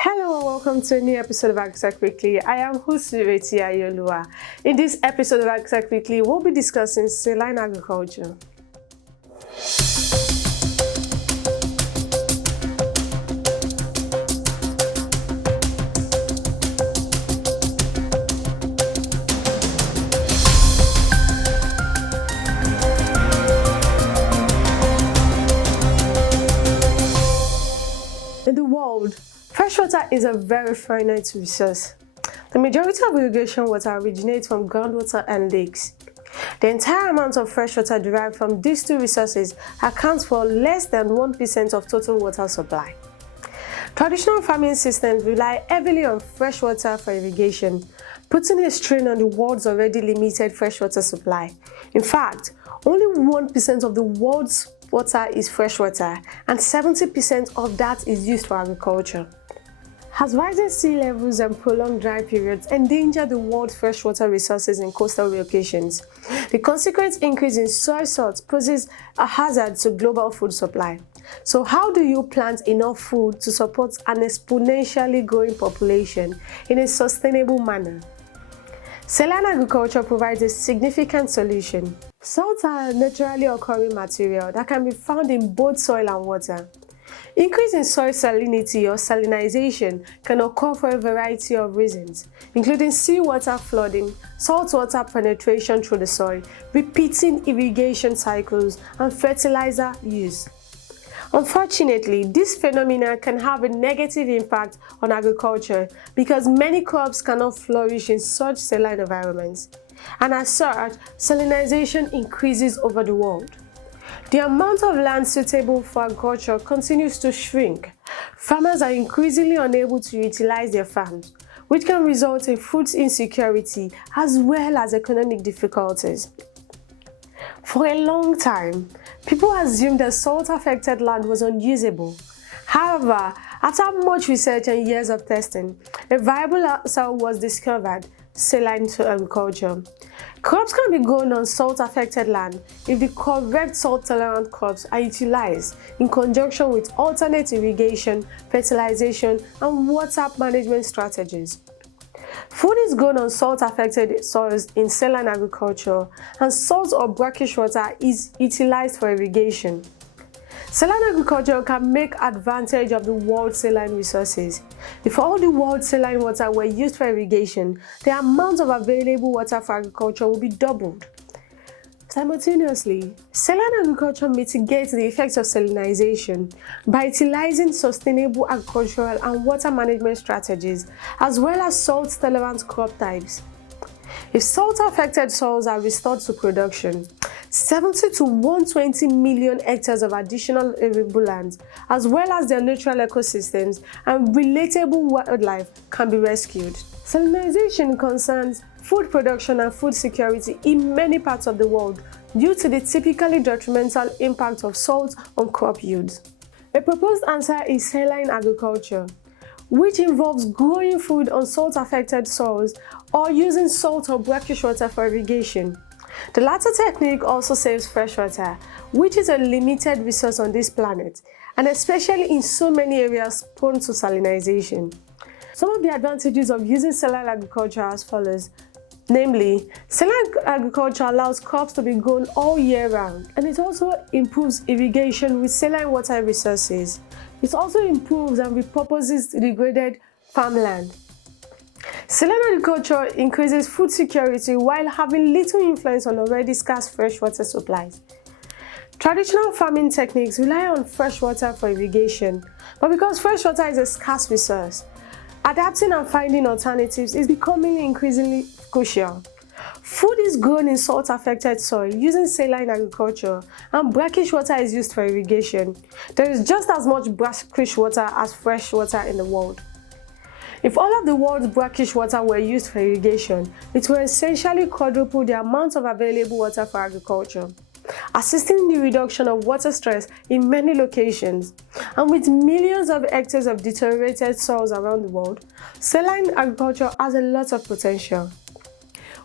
Hello and welcome to a new episode of Agritech Weekly. I am Husireti Ayolua. In this episode of Agritech Weekly, we'll be discussing saline agriculture. In the world, freshwater is a very finite resource. The majority of irrigation water originates from groundwater and lakes. The entire amount of freshwater derived from these two resources accounts for less than 1% of total water supply. Traditional farming systems rely heavily on freshwater for irrigation, putting a strain on the world's already limited freshwater supply. In fact, only 1% of the world's water is freshwater, and 70% of that is used for agriculture. As rising sea levels and prolonged dry periods endanger the world's freshwater resources in coastal locations, the consequent increase in soil salt poses a hazard to global food supply. So how do you plant enough food to support an exponentially growing population in a sustainable manner? Saline agriculture provides a significant solution. Salts are a naturally occurring material that can be found in both soil and water. Increase in soil salinity or salinization can occur for a variety of reasons, including seawater flooding, saltwater penetration through the soil, repeating irrigation cycles, and fertilizer use. Unfortunately, this phenomena can have a negative impact on agriculture because many crops cannot flourish in such saline environments, and as such, salinization increases over the world. The amount of land suitable for agriculture continues to shrink. Farmers are increasingly unable to utilize their farms, which can result in food insecurity as well as economic difficulties. For a long time, people assumed that salt-affected land was unusable. However, after much research and years of testing, a viable answer was discovered: saline to agriculture. Crops can be grown on salt-affected land if the correct salt-tolerant crops are utilized in conjunction with alternate irrigation, fertilization, and water management strategies. Food is grown on salt-affected soils in saline agriculture, and salt or brackish water is utilized for irrigation. Saline agriculture can make advantage of the world's saline resources. If all the world's saline water were used for irrigation, the amount of available water for agriculture would be doubled. Simultaneously, saline agriculture mitigates the effects of salinization by utilizing sustainable agricultural and water management strategies, as well as salt-tolerant crop types. If salt-affected soils are restored to production, 70 to 120 million hectares of additional arable land, as well as their natural ecosystems and relatable wildlife, can be rescued. Salinization concerns food production and food security in many parts of the world due to the typically detrimental impact of salt on crop yields. A proposed answer is saline agriculture, which involves growing food on salt-affected soils or using salt or brackish water for irrigation. The latter technique also saves freshwater, which is a limited resource on this planet, and especially in so many areas prone to salinization. Some of the advantages of using saline agriculture are as follows. Namely, saline agriculture allows crops to be grown all year round, and it also improves irrigation with saline water resources. It also improves and repurposes degraded farmland. Saline agriculture increases food security while having little influence on already scarce freshwater supplies. Traditional farming techniques rely on freshwater for irrigation, but because freshwater is a scarce resource, adapting and finding alternatives is becoming increasingly crucial. Food is grown in salt-affected soil using saline agriculture, and brackish water is used for irrigation. There is just as much brackish water as fresh water in the world. If all of the world's brackish water were used for irrigation, it would essentially quadruple the amount of available water for agriculture, assisting in the reduction of water stress in many locations. And with millions of hectares of deteriorated soils around the world, saline agriculture has a lot of potential.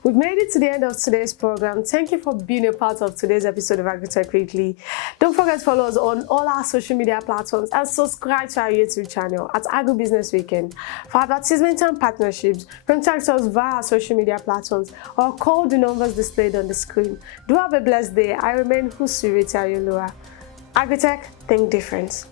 We've made it to the end of today's program. Thank you for being a part of today's episode of Agritech Weekly. Don't forget to follow us on all our social media platforms and subscribe to our YouTube channel at Agribusiness Weekend. For advertisements and partnerships, contact us via our social media platforms or call the numbers displayed on the screen. Do have a blessed day. I remain Husuri Tayolua. Agritech, think different.